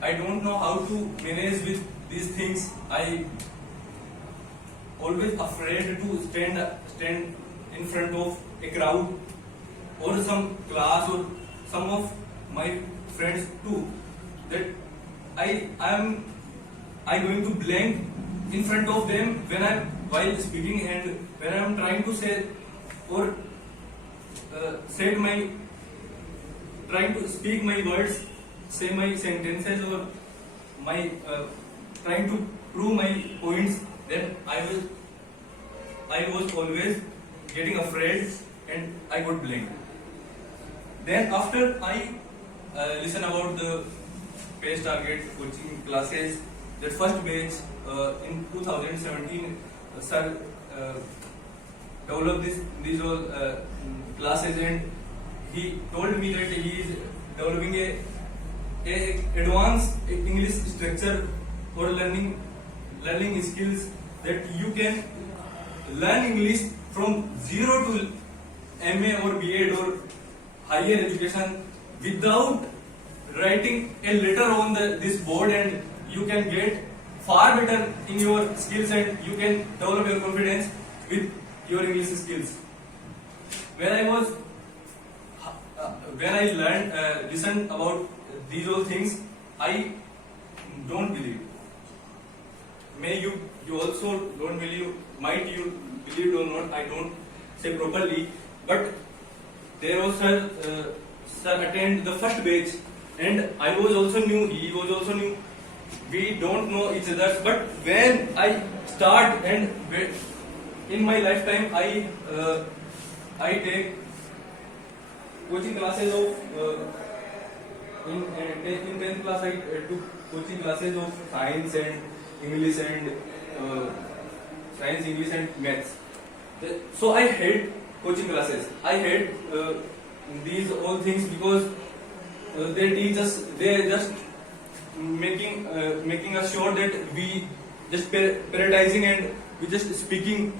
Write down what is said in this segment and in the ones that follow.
I don't know how to manage with these things. I always afraid to stand in front of a crowd or some class or some of my friends too. That I going to blank in front of them when I'm while speaking and when I'm trying to say or said my trying to speak my words, say my sentences or my trying to prove my points, then I was always getting afraid and I got blank. Then after I listen about the PACE target coaching classes, that first batch in 2017, sir developed these all classes, and he told me that he is developing a advanced English structure for learning skills, that you can learn English from zero to MA or BEd or higher education without writing a letter on this board, and you can get far better in your skills and you can develop your confidence with your English skills. When I learned, listened about these all things, I don't believe. May you also don't believe, might you believe or not, I don't say properly, but there was sir attend the first batch, and I was also new, he was also new, we don't know each other, but when I start and in my lifetime I take coaching classes of in 10th class I took coaching classes of science and English and science, English and maths. So I hate coaching classes. I hate these all things because they teach us, they just making us sure that we just periodizing and we just speaking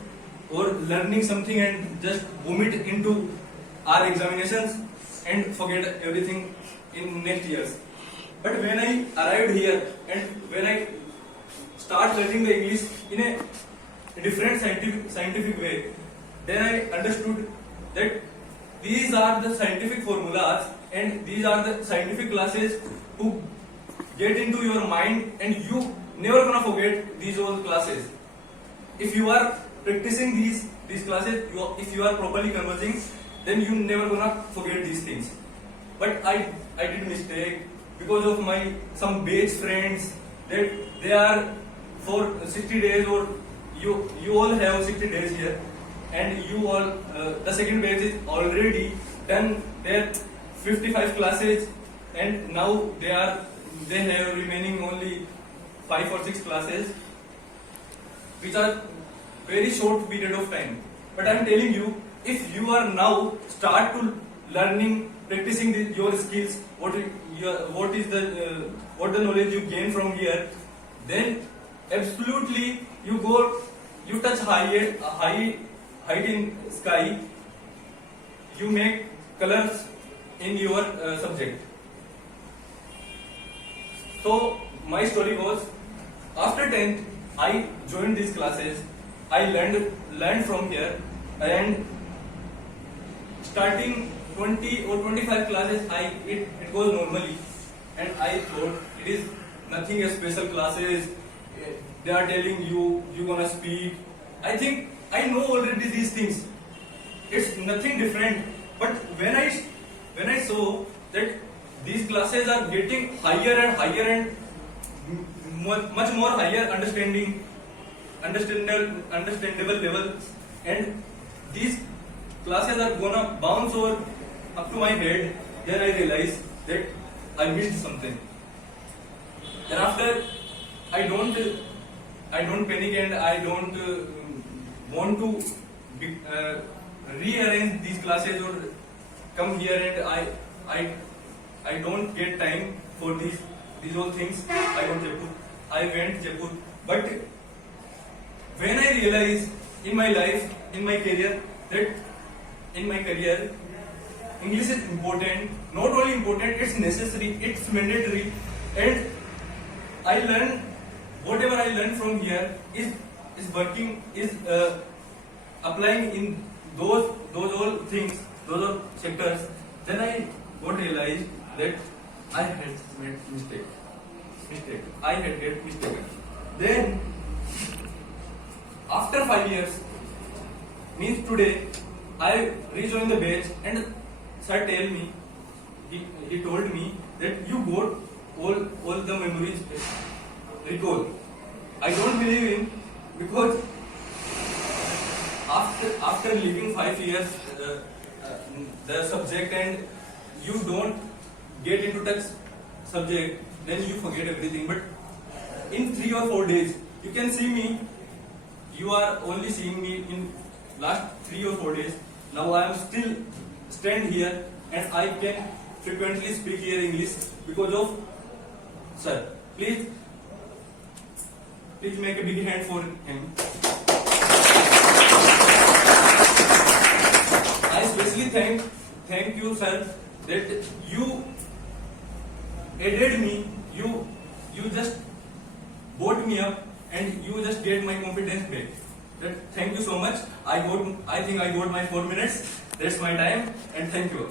or learning something and just vomit into our examinations and forget everything in next years. But when I arrived here and when I start learning the English in a different scientific way, then I understood that these are the scientific formulas and these are the scientific classes who get into your mind, and you never gonna forget these all classes. If you are practicing these classes, if you are properly conversing, then you never gonna forget these things. But I did mistake because of my some batch friends that they are for 60 days or you all have 60 days here, and you all the second batch is already done their 55 classes, and now they have remaining only 5 or 6 classes, which are very short period of time. But I am telling you, if you are now start to learning, practicing your skills, what the knowledge you gain from here, then absolutely you touch height in sky, you make colors in your subject. So my story was, after 10th I joined these classes, I learned from here, and starting 20 or 25 classes it goes normally, and I thought it is nothing special classes, they are telling you gonna speak. I think I know already these things, it's nothing different. But when I saw that these classes are getting higher and higher and much more higher understandable levels, and these classes are gonna bounce over up to my head, then I realized that I missed something. Then after I don't panic and I don't want to rearrange these classes or come here, and I don't get time for these all things. I went Jaipur, but when I realized in my life, in my career, that in my career English is important, not only important, it's necessary, it's mandatory, and I learn whatever I learned from here is working, is applying in those all things, those all sectors. Then I got realized that I had made mistake. I had get mistaken. Then after 5 years, means today, I rejoined the batch and sir tell me, he told me that you got all the memories recall. I don't believe in, because after living 5 years the subject and you don't get into that subject, then you forget everything. But in 3 or 4 days, you can see me. You are only seeing me in last 3 or 4 days. Now I am still stand here and I can frequently speak here English because of sir. Please make a big hand for him. I especially thank you, sir, that you aided me. You just brought me up and you just get my confidence back. Thank you so much. I think I got my 4 minutes. That's my time, and thank you.